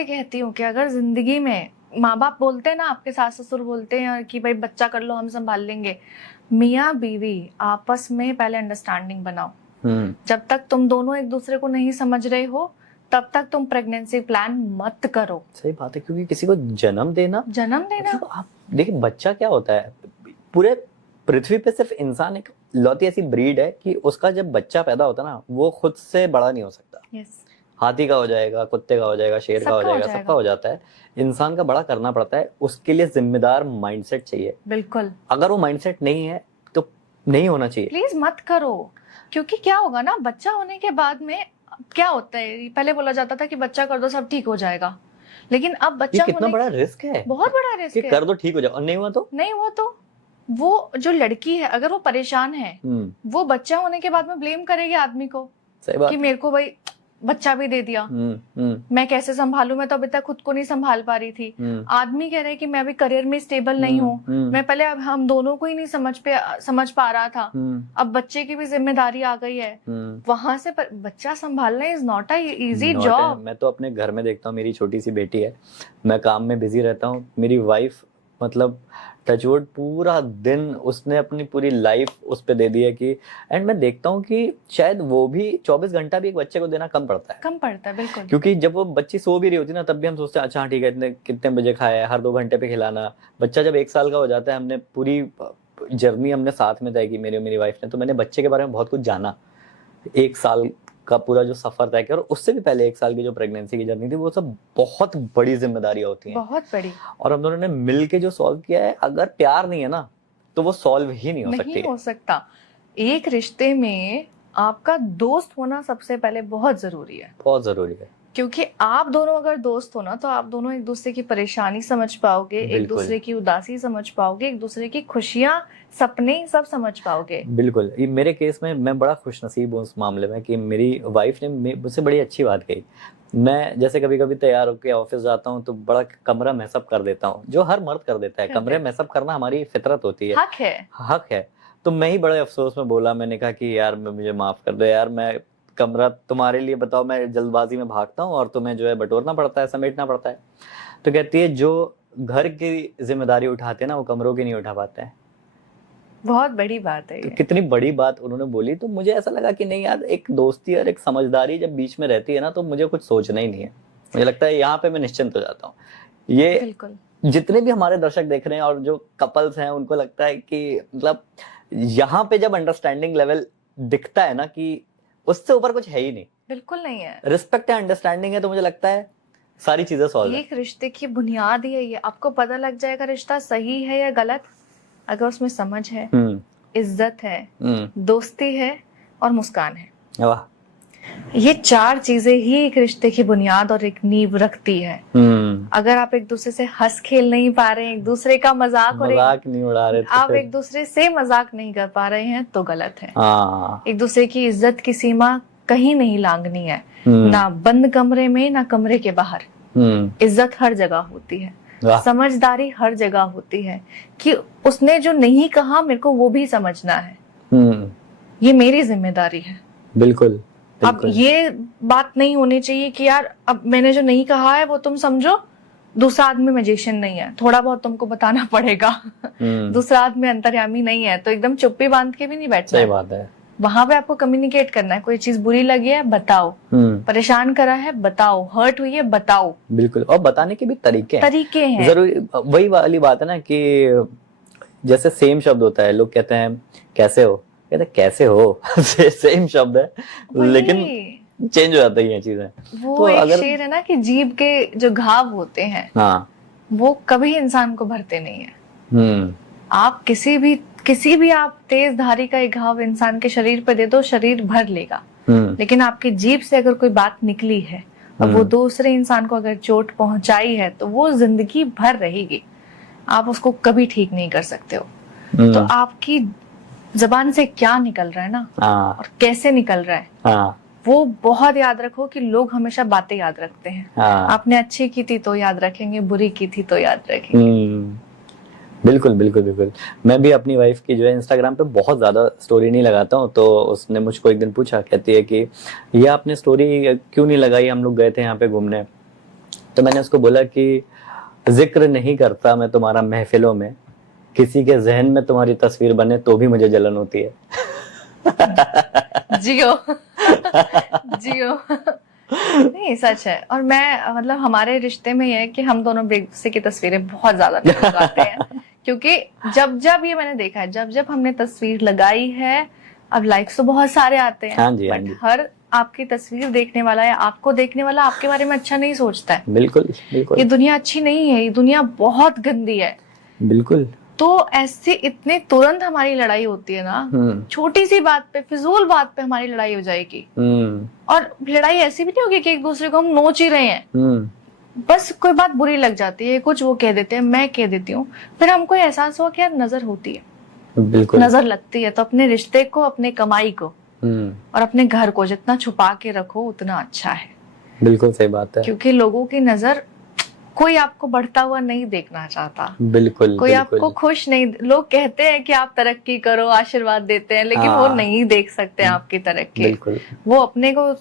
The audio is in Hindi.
इसलिए कहती हूँ कि अगर जिंदगी में माँ बाप बोलते हैं ना, आपके सास ससुर बोलते हैं कि भाई बच्चा कर लो हम संभाल लेंगे, मियाँ बीवी आपस में पहले अंडरस्टैंडिंग बनाओ। जब तक तुम दोनों एक दूसरे को नहीं समझ रहे हो तब तक तुम प्रेगनेंसी प्लान मत करो। सही बात है, क्योंकि किसी को जन्म देना मतलब आप देखिए, बच्चा क्या होता है, पूरे पृथ्वी पे सिर्फ इंसान एक लौती ऐसी ब्रीड है कि उसका जब बच्चा पैदा होता है ना, वो खुद से बड़ा नहीं हो सकता। हाथी का हो जाएगा, कुत्ते का हो जाएगा, शेर का हो जाएगा, सबका हो जाता है। इंसान का बड़ा करना पड़ता है, उसके लिए जिम्मेदार माइंडसेट चाहिए। बिल्कुल, अगर वो माइंडसेट नहीं है तो नहीं होना चाहिए। प्लीज मत करो, क्योंकि क्या होगा ना, बच्चा होने के बाद में क्या होता है, पहले बोला जाता था कि बच्चा कर दो सब ठीक हो जाएगा, लेकिन अब बच्चा कितना बड़ा रिस्क है, बहुत बड़ा रिस्क है। कर दो ठीक हो जाए, और नहीं हुआ तो वो जो लड़की है अगर वो परेशान है, वो बच्चा होने के बाद में ब्लेम करेगी आदमी को। सही बात, कि मेरे को भाई बच्चा भी दे दिया, मैं कैसे संभालूं, मैं तो अभी तक खुद को नहीं संभाल पा रही थी। आदमी कह रहे हैं कि मैं अभी करियर में स्टेबल नहीं हूँ, मैं पहले अब हम दोनों को ही नहीं समझ पा रहा था, अब बच्चे की भी जिम्मेदारी आ गई है। वहां से बच्चा संभालना is not a easy job. मैं तो अपने घर में देखता हूँ, मेरी छोटी सी बेटी है, मैं काम में बिजी रहता हूँ, मेरी वाइफ मतलब टचवुड पूरा दिन उसने अपनी पूरी लाइफ उस पे दे दी है कि, एंड मैं देखता हूँ कि शायद वो भी 24 घंटा भी एक बच्चे को देना कम पड़ता है बिल्कुल। क्योंकि जब वो बच्ची सो भी रही होती है ना, तब भी हम सोचते हैं अच्छा ठीक है, इतने कितने बजे खाया है, हर 2 घंटे पे खिलाना। बच्चा जब 1 साल का हो जाता है, हमने पूरी जर्नी हमने साथ में तय की, मेरी वाइफ ने, तो मैंने बच्चे के बारे में बहुत कुछ जाना। 1 साल का पूरा जो सफर तय किया, और उससे भी पहले 1 साल की जो प्रेगनेंसी की जर्नी थी, वो सब बहुत बड़ी जिम्मेदारियां होती हैं, बहुत बड़ी। और हम दोनों ने मिल के जो सॉल्व किया है, अगर प्यार नहीं है ना तो वो सॉल्व ही नहीं हो सकता। एक रिश्ते में आपका दोस्त होना सबसे पहले बहुत जरूरी है, क्योंकि आप दोनों अगर दोस्त हो ना, तो आप दोनों एक दूसरे की परेशानी समझ पाओगे, एक दूसरे की उदासी समझ पाओगे, एक दूसरे की खुशियां सपने सब समझ पाओगे। बिल्कुल, ये मेरे केस में मैं बड़ा खुशनसीब हूँ उस मामले में कि मेरी वाइफ ने मुझसे बड़ी अच्छी बात कही। मैं जैसे कभी कभी तैयार होकर ऑफिस जाता हूँ तो बड़ा कमरा मैसअप कर देता हूँ, जो हर मर्द कर देता है। कमरे मैसअप करना हमारी फितरत होती है, हक है। तो मैं ही बड़े अफसोस में बोला, मैंने कहा कि यार मुझे माफ कर दो यार, मैं कमरा तुम्हारे लिए बताओ, मैं जल्दबाजी में भागता हूँ और तुम्हें जो है बटोरना पड़ता है, समेटना पड़ता है। तो कहती है जो घर की जिम्मेदारी उठाते हैं ना, वो कमरों की नहीं उठा पाते हैं। बहुत बड़ी बात है। तो कितनी बड़ी बात उन्होंने बोली, तो मुझे ऐसा लगा कि नहीं यार, एक दोस्ती और एक समझदारी जब बीच में रहती है ना, तो मुझे कुछ सोचना ही नहीं है। मुझे लगता है यहाँ पे मैं निश्चिंत हो जाता हूँ। ये बिल्कुल, जितने भी हमारे दर्शक देख रहे हैं और जो कपल्स हैं, उनको लगता है कि मतलब यहाँ पे जब अंडरस्टैंडिंग लेवल दिखता है ना, कि उससे ऊपर कुछ है ही नहीं, बिल्कुल नहीं है, रिस्पेक्ट है, अंडरस्टैंडिंग है, तो मुझे लगता है सारी चीजें सॉल्व है। एक रिश्ते की बुनियाद ही है ये। आपको पता लग जाएगा रिश्ता सही है या गलत, अगर उसमें समझ है, इज्जत है, दोस्ती है और मुस्कान है। वाह, ये 4 चीजें ही एक रिश्ते की बुनियाद और एक नींव रखती है। अगर आप एक दूसरे से हंस खेल नहीं पा रहे हैं, एक दूसरे का मजाक नहीं उड़ा रहे, आप एक दूसरे से मजाक नहीं कर पा रहे हैं, तो गलत है। एक दूसरे की इज्जत की सीमा कहीं नहीं लांघनी है, ना बंद कमरे में, ना कमरे के बाहर। इज्जत हर जगह होती है, समझदारी हर जगह होती है, कि उसने जो नहीं कहा मेरे को वो भी समझना है, ये मेरी जिम्मेदारी है। बिल्कुल। अब ये बात नहीं होनी चाहिए कि यार अब मैंने जो नहीं कहा है वो तुम समझो, दूसरा आदमी मैजिशियन नहीं है, थोड़ा बहुत तुमको बताना पड़ेगा। दूसरा आदमी अंतर्यामी नहीं है, तो एकदम चुप्पी बांध के भी नहीं बैठना। सही बात है। वहां पे आपको कम्युनिकेट करना है। कोई चीज बुरी लगी है बताओ, परेशान करा है बताओ, हर्ट हुई है बताओ। बिल्कुल, और बताने के भी तरीके हैं जरूरी। वही वाली बात है ना कि जैसे सेम शब्द होता है, लोग कहते हैं कैसे हो, कहते कैसे हो सेम शब्द है, लेकिन चेंज हो जाता है ये चीजें। वो तो एक शेर है ना कि जीभ के जो घाव होते हैं, हाँ, वो कभी इंसान को भरते नहीं है। आप किसी भी आप तेज धारी का एक घाव इंसान के शरीर पर दे दो, शरीर भर लेगा। लेकिन आपकी जीभ से अगर कोई बात निकली है और वो दूसरे इंसान को अगर चोट पहुंचाई है, तो वो जिंदगी भर रहेगी, आप उसको कभी ठीक नहीं कर सकते हो। तो आपकी जबान से क्या निकल रहा है ना, और कैसे निकल रहा है, वो बहुत याद रखो कि लोग हमेशा बातें याद रखते हैं। आपने अच्छी की थी तो याद रखेंगे, बुरी की थी तो याद रखेंगे। बिल्कुल बिल्कुल बिल्कुल। मैं भी अपनी वाइफ की जो है इंस्टाग्राम पे बहुत ज्यादा स्टोरी नहीं लगाता हूँ, तो उसने मुझको एक दिन पूछा, कहती है कि ये आपने स्टोरी क्यों नहीं लगाई, हम लोग गए थे यहाँ पे घूमने। तो मैंने उसको बोला कि जिक्र नहीं करता मैं तुम्हारा महफिलों में, किसी के जहन में तुम्हारी तस्वीर बने तो भी मुझे जलन होती है। जियो जियो। नहीं सच है। और मैं मतलब हमारे रिश्ते में ये है कि हम दोनों एक दूसरे की तस्वीरें बहुत ज्यादा नहीं लगाते हैं क्योंकि जब जब ये मैंने देखा है, जब जब हमने तस्वीर लगाई है, अब लाइक्स तो बहुत सारे आते हैं, हाँ जी, हाँ बट जी। हर आपकी तस्वीर देखने वाला या आपको देखने वाला आपके बारे में अच्छा नहीं सोचता है। बिल्कुल बिल्कुल ये दुनिया अच्छी नहीं है, ये दुनिया बहुत गंदी है। बिल्कुल। तो ऐसे इतने तुरंत हमारी लड़ाई होती है ना, छोटी सी बात पे, फिजूल बात पे हमारी लड़ाई हो जाएगी। और लड़ाई ऐसी भी नहीं होगी कि एक दूसरे को हम नोच ही रहे हैं, बस कोई बात बुरी लग जाती है, कुछ वो कह देते हैं, मैं कह देती हूँ, फिर हमको एहसास हुआ कि यार नजर होती है, बिल्कुल नजर लगती है। तो अपने रिश्ते को, अपने कमाई को और अपने घर को जितना छुपा के रखो उतना अच्छा है। बिल्कुल सही बात है। क्योंकि लोगों की नजर, कोई आपको बढ़ता हुआ नहीं देखना चाहता, बिल्कुल कोई बिल्कुल। आपको खुश नहीं। लोग कहते हैं कि आप तरक्की करो, आशीर्वाद देते हैं, लेकिन वो नहीं देख सकते आपकी तरक्की। बिल्कुल। वो अपने को